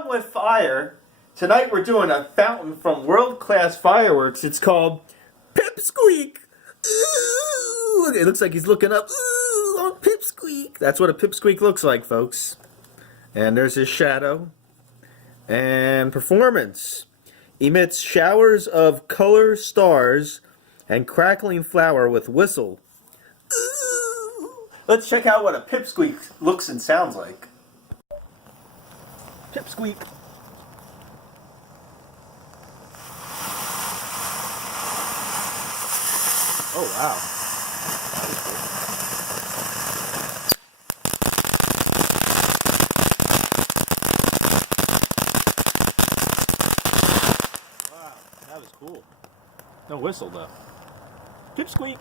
fun with fire. Tonight we're doing a fountain from World Class Fireworks. It's called Pipsqueak. Ooh, it looks like he's looking up. Ooh, on Pipsqueak. That's what a Pipsqueak looks like, folks. And there's his shadow. And performance. Emits showers of color stars and crackling flour with whistle. Ooh. Let's check out what a Pipsqueak looks and sounds like. Pipsqueak. Oh, wow. Wow, that was cool. No whistle, though. Pipsqueak.